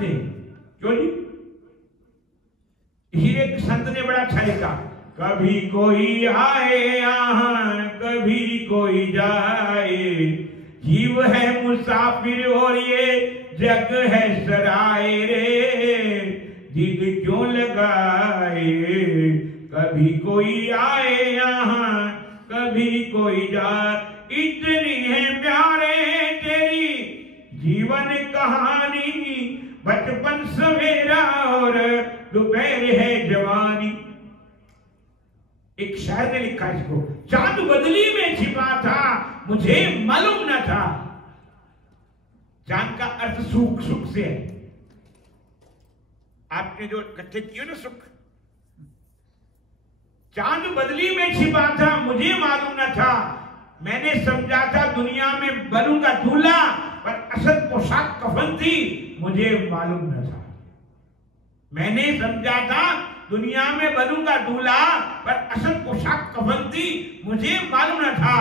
थे। क्यों जी? इसी एक संत ने बड़ा अच्छा लिखा, कभी कोई आए यहाँ कभी कोई जाए, जीव है मुसाफिर और ये जग है सराय रे, दिल क्यों लगाए, कभी कोई आए यहाँ कभी कोई जाए, इतनी है प्यारे तेरी जीवन कहानी, बचपन सवेरा और दोपहर है जवानी। एक शायर ने लिखा इसको, चांद बदली में छिपा था मुझे मालूम न था। चांद का अर्थ सुख, सुख से है। आपने जो इकट्ठे किए ना सुख, चांद बदली में छिपा था मुझे मालूम न था, मैंने समझा था दुनिया में बनूंगा दूल्हा, पर असल पोशाक कफन थी मुझे मालूम न था। मैंने समझा था दुनिया में बनूंगा दूल्हा, पर असल पोशाक कफन थी मुझे मालूम न था।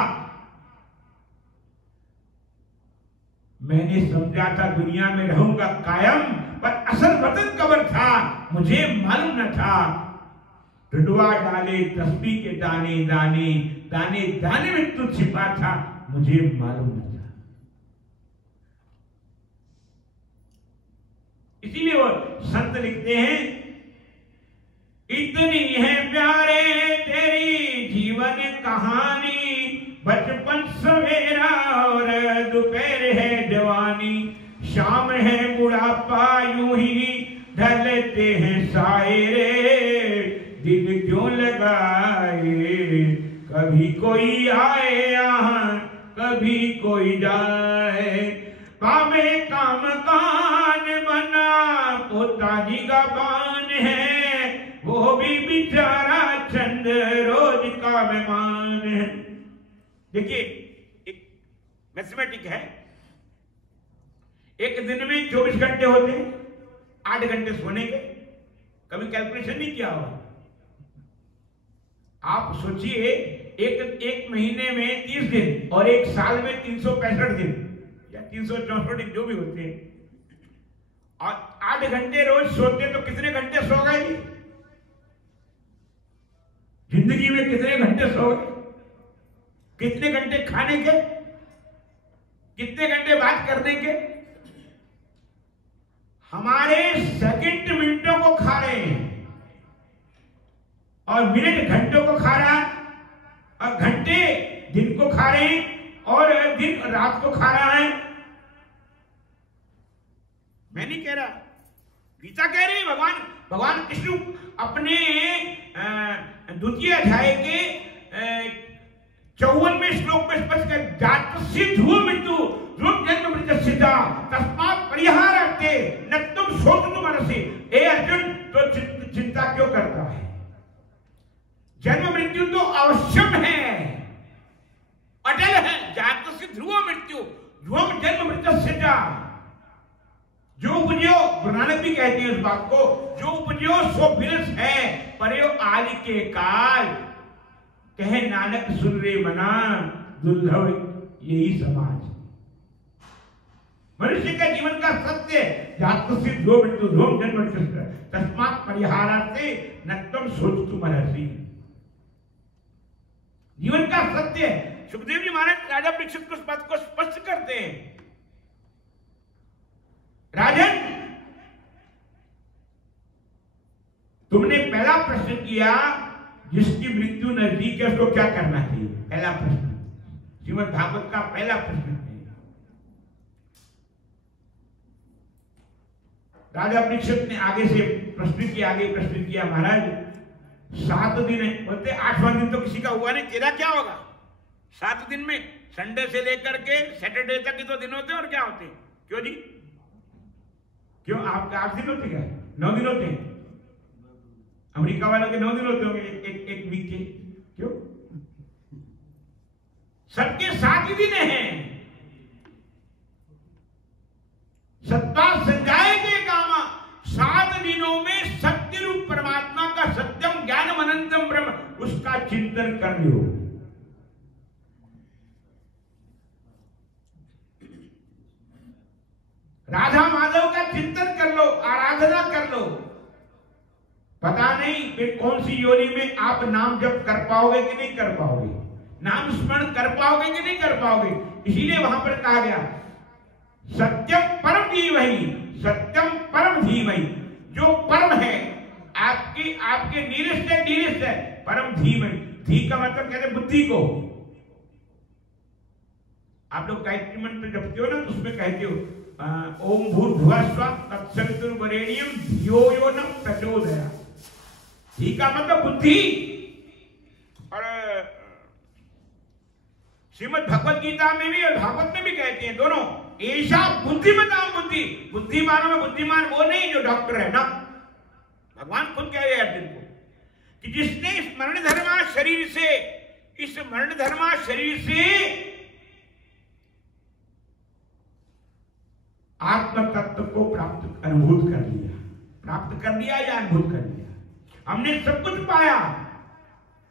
मैंने समझा था दुनिया में रहूंगा कायम, पर असल वतन कब्र था मुझे मालूम न था। ढूंढवा डाले तस्बीह के दाने दाने, दाने दाने में तू छिपा था मुझे मालूम न था। इसीलिए वो संत लिखते हैं, इतनी है प्यारे तेरी जीवन कहानी, बचपन सवेरा और दोपहर है जवानी, शाम है बुढ़ापा यूं ही ढलते हैं साए रे, दिल क्यों लगाए, कभी कोई आए यहाँ कभी कोई जाए, कामे काम कान बना पोता निगाहबान है, वो भी बेचारा चंद रोज का मेहमान है। देखिए एक मैथमेटिक है, एक दिन में 24 घंटे होते हैं, 8 घंटे सोने के। कभी कैलकुलेशन नहीं किया होगा? आप सोचिए, एक महीने में 30 दिन और एक साल में 365 दिन या 364 दिन जो भी होते हैं, और 8 घंटे रोज सोते तो कितने घंटे सो गए? जिंदगी में कितने घंटे सो गए? कितने घंटे खाने के, कितने घंटे बात करने के? हमारे सेकंड मिनटों को खा रहे हैं, और मिनट घंटों को खा रहा है, और घंटे दिन को खा रहे हैं, और दिन रात को खा रहा है। मैं नहीं कह रहा, गीता कह रही है, भगवान कृष्ण अपने द्वितीय अध्याय के 54वें श्लोक में स्पष्ट कर, जातस्य ध्रुव मृत्यु ध्रुव जन्म मृत्यु तस्मात् परिहारते न तुम शोचतुम मनसि। हे अर्जुन, तो चिंता क्यों करता है? जन्म मृत्यु तो अवश्यम है, अटल है। जातस्य ध्रुव मृत्यु ध्रुव जन्म मृत्यु, जो उपजो, गुरु नानक भी कहते हैं इस बात को, जो उपजो सो बिरस है, परयो आदि के काल, कहे नानक सुन रे मना, दुर्लभ यही समाज। मनुष्य का जीवन का सत्य जातस्य ध्रुव मृत्यु ध्रुव जन्म मृत्यु तस्मात् परिहारार्थे न तुम शोचतुम मनसि। जीवन का सत्य है। सुखदेव जी महाराज राजा परीक्षित को इस बात को स्पष्ट करते हैं, राजन, तुमने पहला प्रश्न किया, जिसकी मृत्यु नजदीक है उसको क्या करना चाहिए? पहला प्रश्न श्रीमद् भागवत का पहला प्रश्न है। राजा परीक्षित ने आगे से प्रश्न किया, महाराज 7 दिन बोलते, 8वां दिन तो किसी का हुआ नहीं, तेरा क्या होगा? 7 दिन में संडे से लेकर के सैटरडे तक ही तो दिन होते हैं, और क्या होते हैं? क्यों जी? क्यों आपका 8 दिन होते क्या? 9 दिन होते हैं? अमेरिका वालों के 9 दिन होते होंगे एक वीक के। क्यों? सबके 7 ही दिन हैं। सत्ता संजाए के कामा, 7 दिनों में सत्य रूप परमात्मा का सत्यम ज्ञानम अनंतम ब्रह्म, उसका चिंतन कर लो। राधा माधव का चिंतन कर लो, लो, पता नहीं फिर कौन सी योनि में आप नाम जप कर पाओगे कि नहीं कर पाओगे, नाम स्मरण कर पाओगे कि नहीं कर पाओगे। इसीलिए वहां पर कहा गया सत्यम परम धीमहि, सत्यम परम धीमहि, जो परम है आपके नीरस्ट है परम धीमहि। धी का मतलब कहते हैं बुद्धि को। आप लोग गायत्री मंत्र जपते हो ना, तो उसमें कहते हो ओम भूर्भुवः स्वः तत्सवितुर्वरेण्यं धियो यो न प्रचोदयात्। धी का मतलब बुद्धि। और श्रीमद् भगवत गीता में भी और भागवत में भी कहते हैं दोनों, ऐसा बुद्धिमताम बुद्धि। बुद्धिमानों में बुद्धिमान वो नहीं जो डॉक्टर है ना, भगवान खुद कह रहे हैं अर्जुन को कि जिसने इस मरण धर्मा शरीर से, इस मरण धर्मा शरीर से आत्म तत्व को अनुभूत कर लिया, प्राप्त कर लिया या अनुभूत कर लिया। हमने सब कुछ पाया,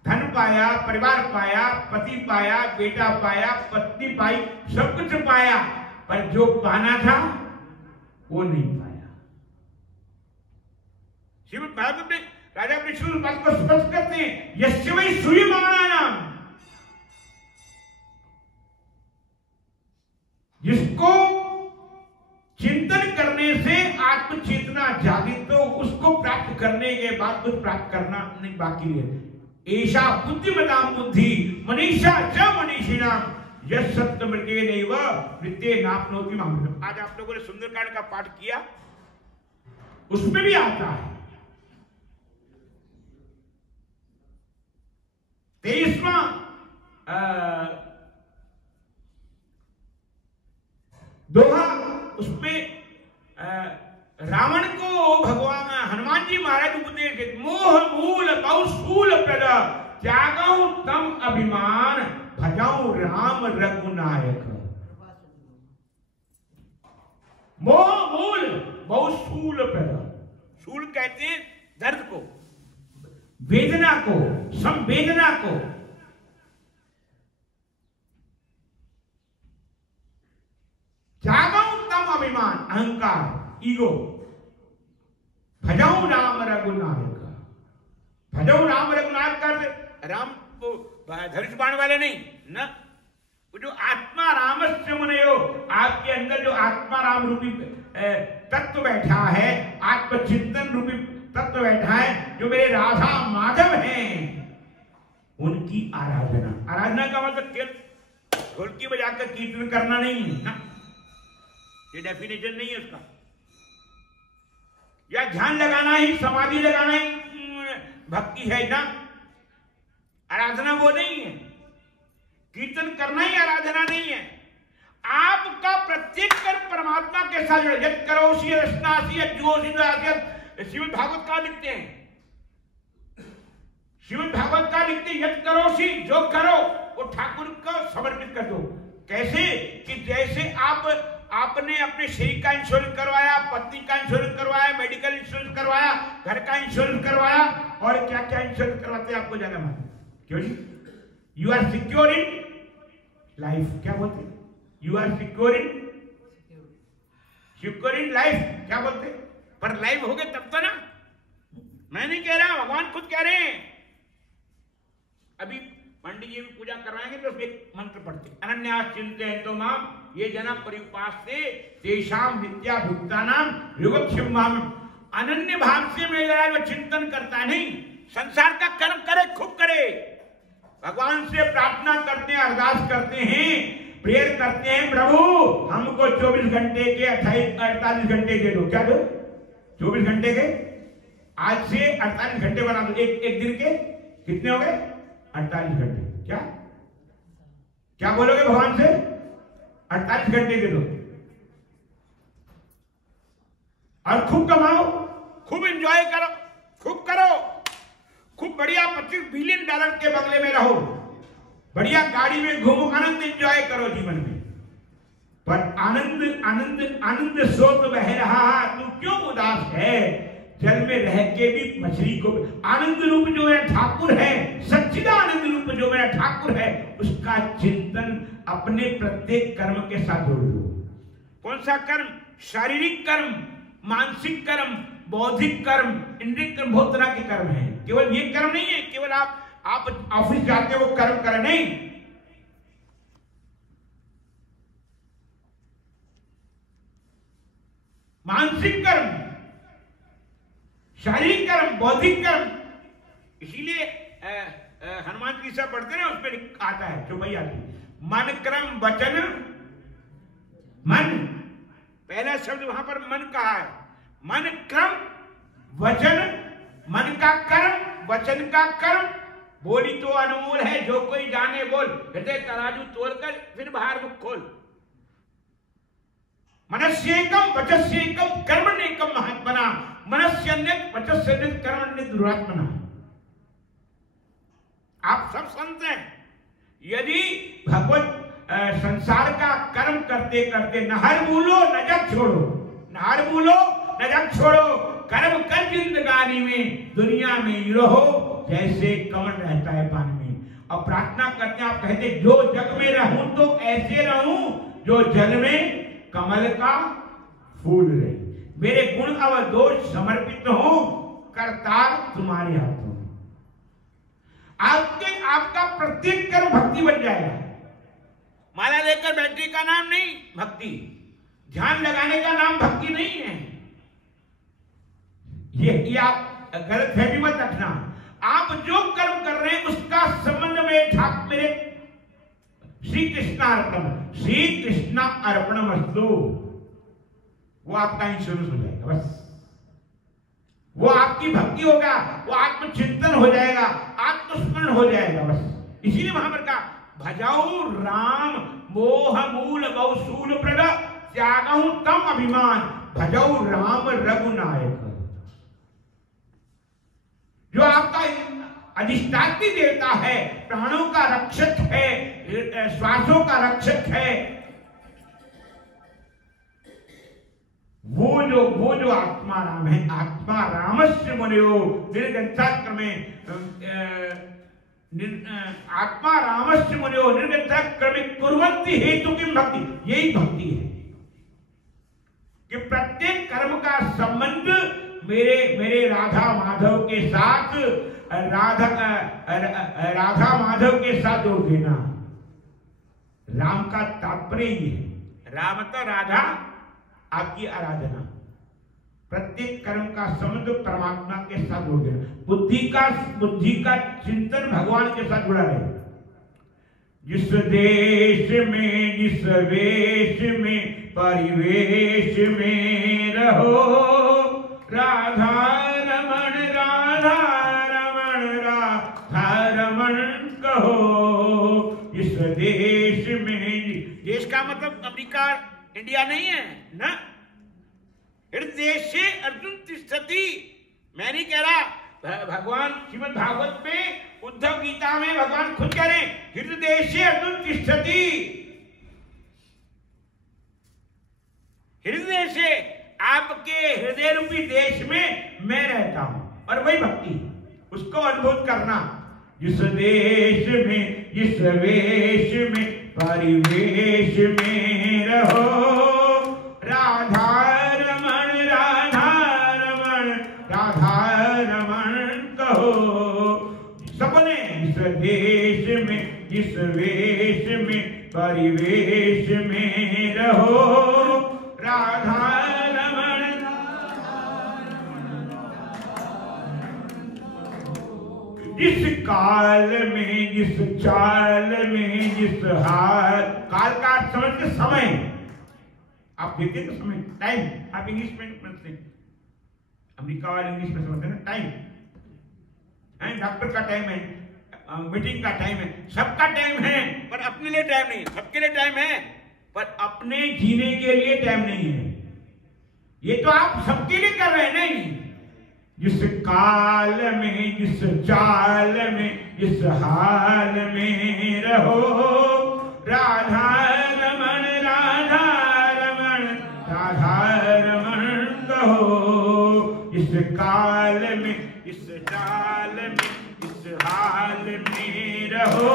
धन पाया, परिवार पाया, पति पाया, बेटा पाया, पत्नी पाई, सब कुछ पाया, पर जो पाना था वो नहीं पाया। श्रीमद् भागवत में राजा विष्णु बात को स्पष्ट करते हैं, यस्य वै सूयमाणानाम, जिसको चिंतन करने से आत्मचेतना जागी, तो उसको प्राप्त करने के बाद कुछ प्राप्त करना नहीं बाकी है। ऐसा बुद्धिमताम बुद्धि मनीषा च मनीषिणाम यस् सत्यमृतेनैव मृत्ये नाप्नोति मामृतम्। आज आप लोगों ने सुंदरकांड का पाठ किया, उसमें भी आता है 23वां दोहा। उसमें रावण को भगवान हनुमान जी महाराज उपदेश देते, मोह मूल कौशूल प्रद त्यागौ तम अभिमान भजौ राम रघुनायक। मोह मूल बहुशूल प्रद, शूल कहते हैं दर्द को, वेदना को, संवेदना को। त्यागौ तम अभिमान, अहंकार, ईगो, भजौ राम रघुनायक। भजौ राम रघुनायक कर राम को धनुष बाण वाले नहीं ना, वो जो आत्मा रामस्य मुनयो, आपके अंदर जो आत्मा राम रूपी तत्व बैठा है, आत्मचिंतन रूपी तत्व बैठा है, जो मेरे राधा माधव हैं, उनकी आराधना। आराधना का मतलब केवल ढोलकी बजाकर कीर्तन करना नहीं है ना, ये डेफिनेशन नहीं है उसका। या ध्यान लगाना ही, समाधि लगाना ही भक्ति है ना, आराधना वो नहीं है। कीर्तन करना ही आराधना नहीं है। आपका प्रत्येक कर्म परमात्मा के साथ जुड़े। यद करोषि रसनासि जोषि श्रीमद् भागवत का लिखते हैं, श्रीमद् भागवत का लिखते हैं, यद करोषि, जो करो वो ठाकुर को समर्पित कर दो। कैसे कि जैसे आपने अपने शरीर का इंश्योरेंस करवाया, पत्नी का इंश्योरेंस करवाया, मेडिकल इंश्योरेंस करवाया, घर का इंश्योरेंस करवाया, और क्या क्या इंश्योरेंस करवाते हैं आपको ज्यादा मालूम। क्यों जी? You are secure in life, क्या बोलते हैं? You are secure in life, क्या बोलते हैं? पर लाइफ हो गए तब तो ना, मैं नहीं कह रहा, भगवान खुद कह रहे हैं। अभी पंडित जी भी पूजा करवाएंगे तो एक मंत्र पढ़ते, अनन्यास चिंतयन्तो माम ये जना परिउपास्ते तेषां विद्याभुक्तानां योगक्षेमम्। अनन्य भाव से मेरा वो चिंतन करता नहीं, संसार का कर्म करे, खूब करे, भगवान से प्रार्थना करते हैं, अरदास करते हैं, प्रेयर करते हैं, प्रभु हमको 24 घंटे के 48 घंटे दे दो। क्या दो? 24 घंटे के, आज से 48 घंटे बना दो। एक दिन के कितने हो गए? 48 घंटे। क्या क्या बोलोगे भगवान से? 48 घंटे दे दो, और खूब कमाओ, खूब एंजॉय करो, खूब करो, खूब बढ़िया $25 बिलियन के बंगले में रहो, बढ़िया गाड़ी में घूमो, आनंद एंजॉय करो जीवन में। पर आनंद आनंद आनंद स्रोत बह रहा, तू क्यों उदास है? जल में रह के भी मछली को आनंद रूप जो है ठाकुर है, सच्चिदानंद रूप जो मेरा ठाकुर है, उसका चिंतन अपने प्रत्येक कर्म के साथ जोड़ दो। कौन सा कर्म? शारीरिक कर्म, मानसिक कर्म, बौद्धिक कर्म, इंद्रिय कर्म, बहुत तरह के कर्म हैं। केवल ये कर्म नहीं है केवल आप ऑफिस जाते हो कर्म कर, नहीं। मानसिक कर्म, शारीरिक कर्म, बौद्धिक कर्म। इसीलिए हनुमान चालीसा पढ़ते ना, उसमें आता है चौपाई आती, मन क्रम वचन मन, पहला शब्द वहां पर मन कहा है। मन क्रम वचन, मन का कर्म, वचन का कर्म। बोली तो अनमोल है, जो कोई जाने बोल, हृदय तराजू तोड़कर फिर बाहर मुख खोल। मनस्येकम वचस्येकम कर्मण्येकम महात्मना, मनस्यन्यत वचस्यन्यत कर्मण्येत दुरात्मना। आप सब संत हैं। यदि भगवत संसार का कर्म करते करते नहर भूलो न जग छोड़ो, नहर भूलो न जग छोड़ो, कर्म कर जिंदगानी में, दुनिया में रहो जैसे कमल रहता है पानी में। और प्रार्थना करते हैं, आप कहते जो जग में रहूं तो ऐसे रहूं जो जल में कमल का फूल रहे। मेरे गुण अवदोष समर्पित हो, करतार तुम्हारे हाथों। आपका प्रत्येक कर्म भक्ति बन जाएगा। माला लेकर बैठने का नाम नहीं भक्ति, ध्यान लगाने का नाम भक्ति नहीं है। ये आप गलत फहमी मत रखना। आप जो कर्म कर रहे हैं उसका संबंध में ठाकुर मेरे श्री कृष्णा अर्पण, श्री कृष्णा अर्पण वस्तु, वो आपका इंश्योरेंस हो जाएगा। बस वो आपकी भक्ति होगा, वो आत्मचिंतन हो जाएगा, आत्मस्मरण हो जाएगा। बस इसीलिए वहां पर कहा भजाऊ राम मोह मूल गौसूल प्रद, त्यागहु तम अभिमान, भजाऊ राम रघुनायक। जो आपका अधिष्ठात्री देवता है, प्राणों का रक्षक है, श्वासों का रक्षक है, वो जो आत्मा राम है, आत्मा रामस्य मुनियो निर्गंथाक्रमे, आत्मा रामस्य मुनियो निर्गंथाक्रमे कुर्वन्ति हेतु किम भक्ति। यही भक्ति है कि प्रत्येक कर्म का संबंध मेरे राधा माधव के साथ, राधा माधव के साथ जोड़ देना। राम का तात्पर्य ही है, रामता राधा आपकी आराधना। प्रत्येक कर्म का संबंध परमात्मा के साथ जोड़ देना। बुद्धि का चिंतन भगवान के साथ जुड़ा रहे। जिस देश में जिस वेश में परिवेश में रहो, राधा रमण राधा रमण राधा रमण कहो। इस देश में, देश का मतलब अमेरिका इंडिया नहीं है ना। हृदय से अर्जुन तिष्ठति, मैं नहीं कह रहा, भगवान श्रीमद् भागवत में, उद्धव गीता में भगवान खुद कह रहे हैं हृदय से अर्जुन तिष्ठति। हृदय से, आपके हृदय रूपी देश में मैं रहता हूं, और वही भक्ति, उसको अनुभव करना। जिस देश में जिस वेश में परिवेश में रहो, राधा रमण राधा रमण राधा रमण कहो। सबने जिस देश में जिस वेश में परिवेश में रहो, राधा रमण। जिस काल में जिस चाल में जिस हाल, काल का समझ समय, आप देखते हैं समय, टाइम, आप इंग्लिश में समझते हैं, अमेरिका वाले इंग्लिश में समझते हैं ना, टाइम है, डॉक्टर का टाइम है, मीटिंग का टाइम है, सबका टाइम है, पर अपने लिए टाइम नहीं। सबके लिए टाइम है पर अपने जीने के लिए टाइम नहीं है। ये तो आप सबके लिए कर रहे हैं। नहीं, जिस काल में जिस चाल में जिस हाल में रहो, राधा रमण राधा रमण राधा रमण कहो। इस काल में इस चाल में इस हाल में रहो,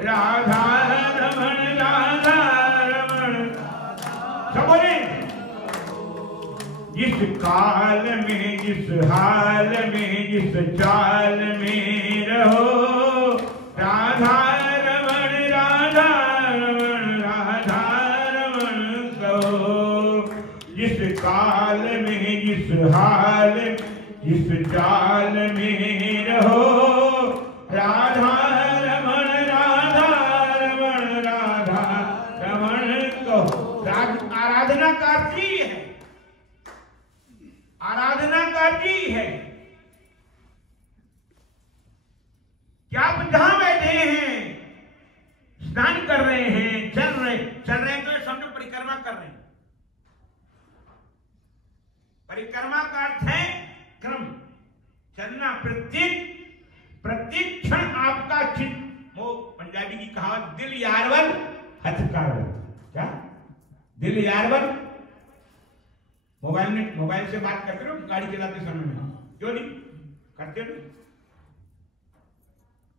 राधा रमण राधा रमण। सब बोले, जिस जिस काल में, जिस हाल में, जिस चाल में रहो, राधा रमण राधा रमण राधा रमण कहो। जिस काल में, जिस हाल, जिस चाल में रहो, राधा रमण राधा रमण राधा रमण कहो। आराधना का अर्थ ही है, आराधना का अर्थ ही है कि आप जहां बैठे हैं, स्नान कर रहे हैं, चल रहे हैं तो समझो परिक्रमा कर रहे हैं। परिक्रमा का अर्थ है क्रम, चलना। प्रत्येक क्षण आपका चित्त, वो पंजाबी की कहावत, दिल यारवन हथकार। क्या दिल यारवन? मोबाइल से बात करते हो गाड़ी चलाते समय में, क्यों नहीं करते हो?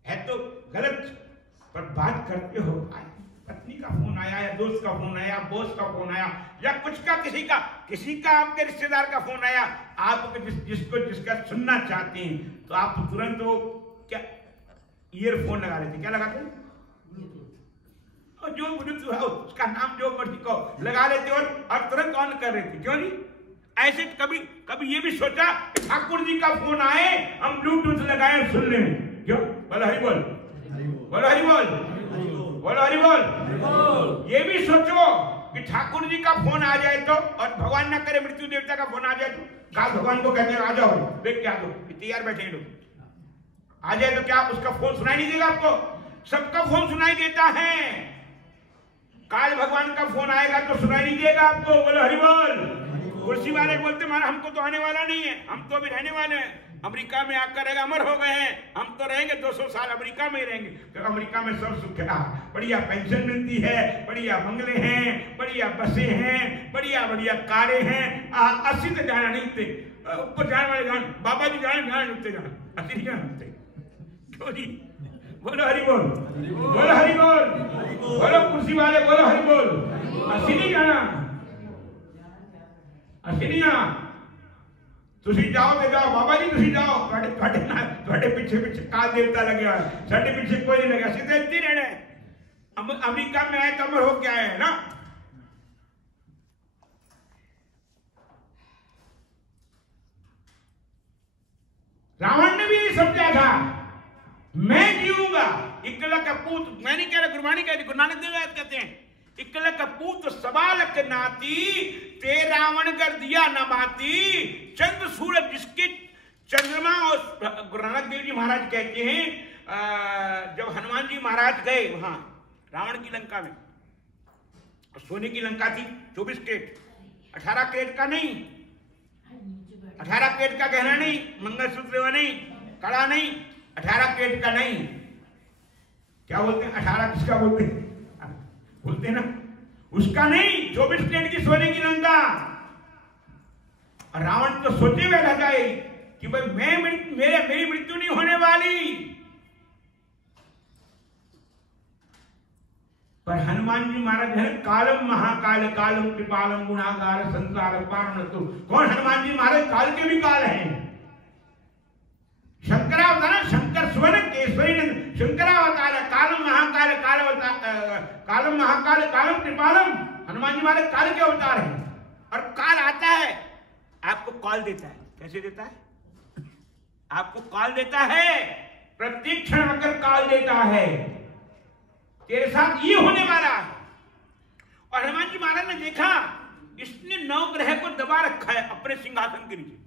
है तो गलत, पर बात करते हो। पत्नी का फोन आया या दोस्त का फोन आया, बॉस का फोन आया या कुछ का, किसी का आपके रिश्तेदार का फोन आया, आप जिसका सुनना चाहते हैं तो आप तुरंत वो क्या ईयरफोन लगा लेते, क्या लगाते हैं? और जो उसका नाम जो मर्जी कहो लगा लेते और तुरंत ऑन कर रहे थे, क्यों नहीं? ऐसे कभी ये भी सोचा कि ठाकुर जी का फोन आए, हम ब्लूटूथ लगाए सुन ले, क्यों? बोलो हरि बोल, बोलो हरि बोल, बोलो हरि बोल। ये भी सोचो कि ठाकुर जी का फोन आ जाए तो, और भगवान ना करे मृत्यु देवता का फोन आ जाए तो, काल भगवान को कहते हैं आ जाओ, देख क्या दो, तैयार बैठे लोग, आ जाए तो क्या उसका फोन सुनाई नहीं देगा आपको? सबका फोन सुनाई देता है। काल भगवान का फोन आएगा तो सुनाई नहीं देगा आपको। बोलो हरि बोल। कुर्सी वाले बोलते मारा हमको तो आने वाला नहीं है, हम तो अभी रहने वाले हैं, अमेरिका में आकर रहेगा, अमर हो गए हैं, हम तो रहेंगे 200 साल अमेरिका में ही रहेंगे। तो अमेरिका में सब सुख है, बढ़िया पेंशन मिलती है, बढ़िया बंगले हैं, बढ़िया बसें हैं, बढ़िया बढ़िया कारें हैं। 80 तक जाना नहीं थे, ऊपर जाने वाले जान, बाबा जी जाने नहीं उठते, जाना 80 नहीं जाना। क्यों जी? बोलो हरि बोल, बोलो हरि बोल, बोलो कुर्सी वाले बोलो हरि बोल। 80 नहीं जाना, 80 नहीं जाना। तुसी जाओ तो जाओ बाबा जी, तुसी जाओ, थोड़े पीछे काल देवता लगे हुआ है, साढ़े पीछे कोई नहीं लगा, सीधे इतने रहने। अमेरिका में आए तो अमर हो क्या है ना। रावण ने भी यही समझा था, मैं जीऊंगा, इकला का पूत, मैं नहीं कह रहा, गुरबाणी कहती, गुरु नानक देव कहते हैं, इकला का पूत सवालक नाती, ते रावण कर दिया न माती। चंद्र सूरज जिसके, चंद्रमा, और गुरु नानक देव जी महाराज कहते हैं, जब हनुमान जी महाराज गए वहां रावण की लंका में, सोने की लंका थी, 24 कैरेट, 18 कैरेट का नहीं, 18 कैरेट का गहना नहीं, मंगलसूत्र नहीं, कड़ा नहीं, 18 कैरेट का नहीं। क्या बोलते हैं? 18 किसका बोलते हैं? बोलते हैं ना, उसका नहीं, 24 कैरेट की सोने की लंका। और रावण तो सोचे बैठा जाए कि भाई मेरी मृत्यु नहीं होने वाली, पर हनुमान जी महाराज है कालम महाकाल कालम कृपालम गुणागार संसार पारण। तो कौन? हनुमान जी महाराज काल के भी काल हैं। शंकरावतार, शंकर स्वर्ण केसरी नंद, शंकरावतार कालम महाकाल कालम महाकाल कालम कृपालम। हनुमान जी महाराज काल के अवतार हैं। और काल आता है, आपको कॉल देता है। कैसे देता है? आपको कॉल देता है, प्रत्येक क्षण आकर कॉल देता है, तेरे साथ ये होने वाला है। और हनुमान जी महाराज ने देखा, इसने 9 ग्रह को दबा रखा है अपने सिंहासन के नीचे।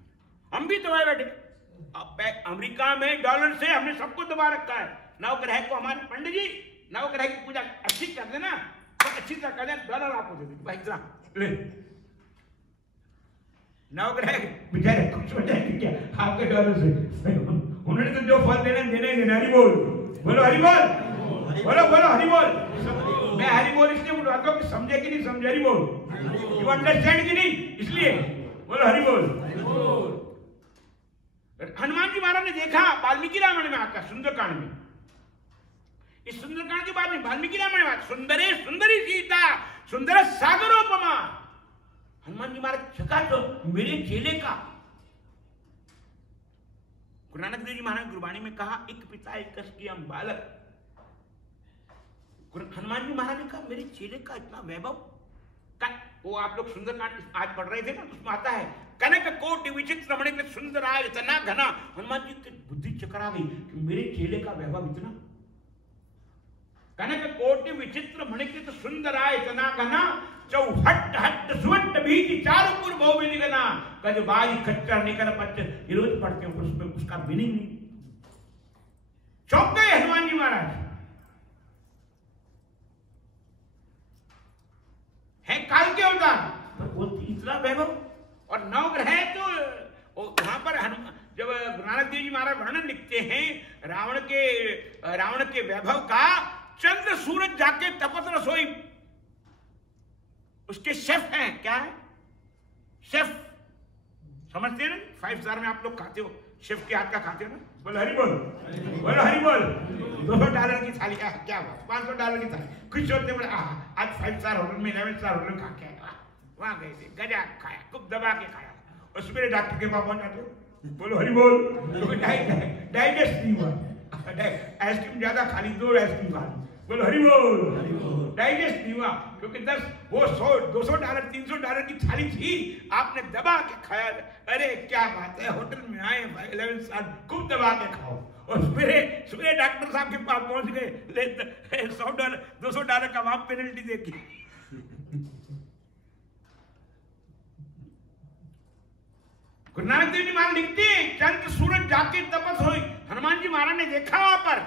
हम भी दबाए बैठे, अमेरिका में डॉलर से हमने सबको दबा रखा है। 9 ग्रह को हमारे पंडित जी 9 ग्रह की पूजा अच्छी कर देना, तो अच्छी तरह कर देना, डॉलर आपको दे देंगे भाई, इतना ले। 9 ग्रह बेचारे खुश हो जाएंगे क्या आपके डॉलर से? उन्होंने तो जो फल देना हरि बोल, बोलो हरि बोल, बोलो बोलो हरि बोल। मैं हरि बोल इसलिए बुलाता हूँ कि समझे कि नहीं समझे, हरि बोल, यू अंडरस्टैंड कि नहीं, इसलिए बोलो हरि बोल। हनुमान जी महाराज ने देखा वाल्मीकि रामायण में आता, सुंदरकांड में, इस सुंदरकांड के बाद में वाल्मीकि रामायण में आता, सुंदरे सुंदरी सीता सुंदर सागरोपमा। हनुमान जी महाराज चका तो मेरे चेले का। गुरु नानक देव जी महाराज गुरबाणी में कहा, एक पिता एक कस की हम बालक। हनुमान जी महाराज ने कहा मेरे चेले का इतना वैभव का, वो आप लोग सुंदरकांड आज पढ़ रहे थे ना, उसमें आता है कनक कोटि विचित्र मणि के सुंदर आय इतना घना। हनुमान जी की बुद्धि चकरा गई कि मेरे चेले का वैभव इतना, कनक कोटि विचित्र मणि के सुंदर आय इतना घना, चौहट हट सुवट बीज चारुपुर बहु विनिगना, कजबाई खच्चर निकर पच्च। ये रोज पढ़ते हैं, उसमें उसका मीनिंग नहीं। चौंक गए हनुमान जी महाराज, है काल के अवतार पर बोलती इतना वैभव। और नवग्रह तो वहां पर जब गुरु नानक देव जी महाराज वर्णन लिखते हैं रावण के वैभव का, चंद्र सूरज जाके तपत रसोई, उसके शेफ हैं। क्या है शेफ? समझते हैं ना, 5 स्टार में आप लोग खाते हो, शेफ के हाथ का खाते हो ना। बोलो हरि बोल, बोलो हरि बोल। $200 की थाली का क्या हुआ, $500 की थाली, खुश होते बोले आज 5 स्टार होटल में 11 स्टार होटल में खा के आया, वहां गए थे, गजा खाया, खूब दबा के खाया, और सुबह डॉक्टर के पास पहुंच जाते हो, बोलो हरि बोल, डाइजेस्ट नहीं हुआ, आइसक्रीम ज्यादा खा ली, 2 आइसक्रीम खा ली, बोलो हरि बोल, डाइजेस्ट नहीं हुआ, क्योंकि 100 $200 $300 की थाली थी, आपने दबा के खाया। अरे क्या बात है, होटल में आए 11 साल, खूब दबा के खाओ, और सुबह डॉक्टर साहब के पास पहुंच गए, $100 $200 का वहां पेनल्टी देखी। गुरु नानक देव जी महाराज लिखते हैं, चंद्र सूरज जाके तपस हुई। हनुमान जी महाराज ने देखा वहां पर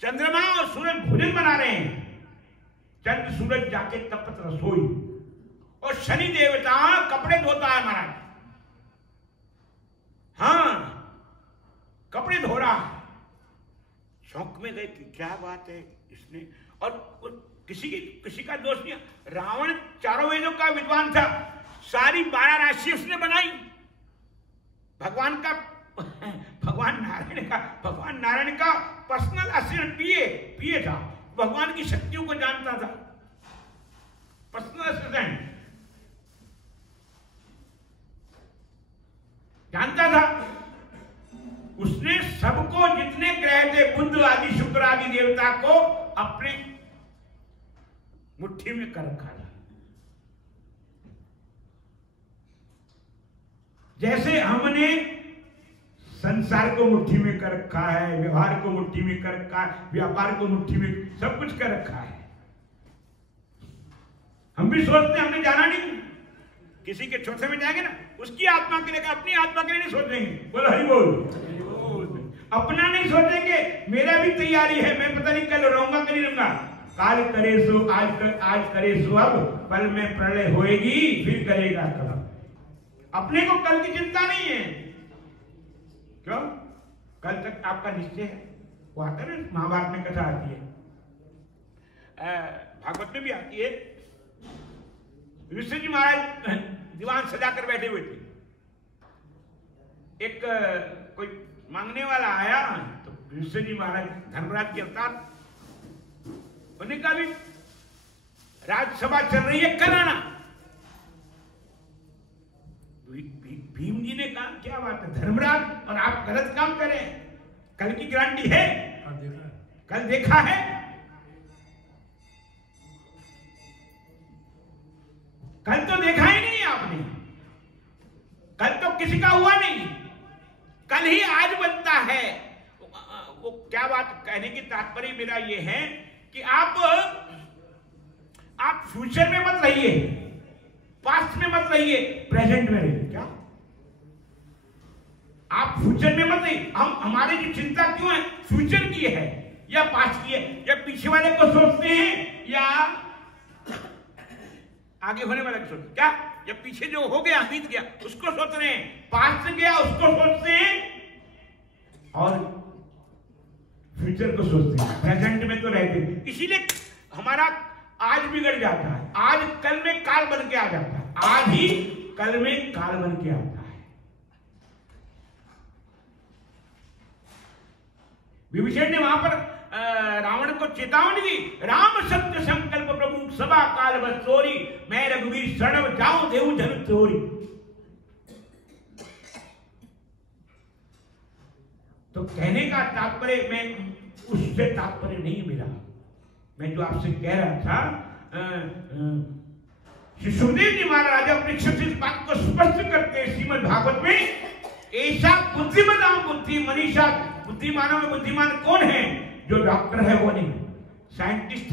चंद्रमा और सूरज भोजन बना रहे हैं, चंद्र सूरज जाके तपत रसोई, और शनि देवता कपड़े धोता है महाराज। हाँ, कपड़े धो रहा है। शौक में गए कि क्या बात है इसने, और किसी का दोष नहीं। रावण 4 वेदों का विद्वान था, सारी 12 राशि उसने बनाई। भगवान नारायण का पर्सनल असिस्टेंट पीए था, भगवान की शक्तियों को जानता था, पर्सनल असिस्टेंट जानता था। उसने सबको, जितने ग्रह थे, बुध आदि शुक्र आदि देवता को अपने मुट्ठी में कर रखा था। जैसे हमने संसार को मुट्ठी में कर रखा है, व्यवहार को मुट्ठी में कर रखा है, व्यापार को मुट्ठी में, सब कुछ कर रखा है। हम भी सोचते हैं हमने जाना नहीं, किसी के चौथे में जाएंगे ना, उसकी आत्मा के लिए, अपनी आत्मा के लिए नहीं सोचेंगे। बोलो हरि बोल। अपना नहीं सोचेंगे, मेरा भी तैयारी है, मैं पता नहीं कल रहूंगा कि नहीं रहूंगा। काल करे सो आज करे सो अब, पल में प्रलय होएगी फिर करेगा कब। अपने को कल की चिंता नहीं है। क्यों? कल तक आपका निश्चय है। वो आता है ना, महाभारत में कथा आती है, भागवत में भी आती है। ऋषि जी महाराज दीवान सजा कर बैठे हुए थे। एक कोई मांगने वाला आया, तो ऋषि जी महाराज धर्मराज के अवतार, उन्हें कहा भी राज्यसभा चल रही है, कल आना। भीम जी ने कहा क्या बात है धर्मराज, और आप गलत काम करें, कल की गारंटी है, कल देखा है। कल तो देखा ही नहीं आपने, कल तो किसी का हुआ नहीं, कल ही आज बनता है। वो क्या बात कहने की तात्पर्य मेरा ये है कि आप फ्यूचर में मत रहिए, पास्ट में मत रहिए, प्रेजेंट में रहिए। क्या आप फ्यूचर में मत रहिए। हमारी जो चिंता क्यों है, फ्यूचर की है या पास्ट की है, या पीछे वाले को सोचते हैं या आगे होने वाले को सोचते। क्या जब पीछे जो हो गया, बीत गया, उसको सोच रहे हैं, पास्ट गया उसको सोचते हैं, और फ्यूचर को सोचते हैं, प्रेजेंट में तो रहते हैं। इसीलिए हमारा आज बिगड़ जाता है, आज कल में काल बन के आ जाता है, आज ही कल में काल बन के आता है। विभीषण ने वहां पर रावण को चेतावनी दी, राम सत्य संकल्प प्रभु सभा काल बस चोरी, मैं रघुवीर शरण जाऊं देव जन चोरी। तो कहने का तात्पर्य मैं उससे तात्पर्य नहीं मिला। मैं जो आपसे कह रहा था, श्री सुखदेव जी महाराज अपने से इस बात को स्पष्ट करते हैं श्रीमद् भागवत में, ऐसा बुद्धिमताओं बुद्धि मनीषा, बुद्धिमानों में बुद्धिमान कौन है? जो डॉक्टर है वो नहीं, साइंटिस्ट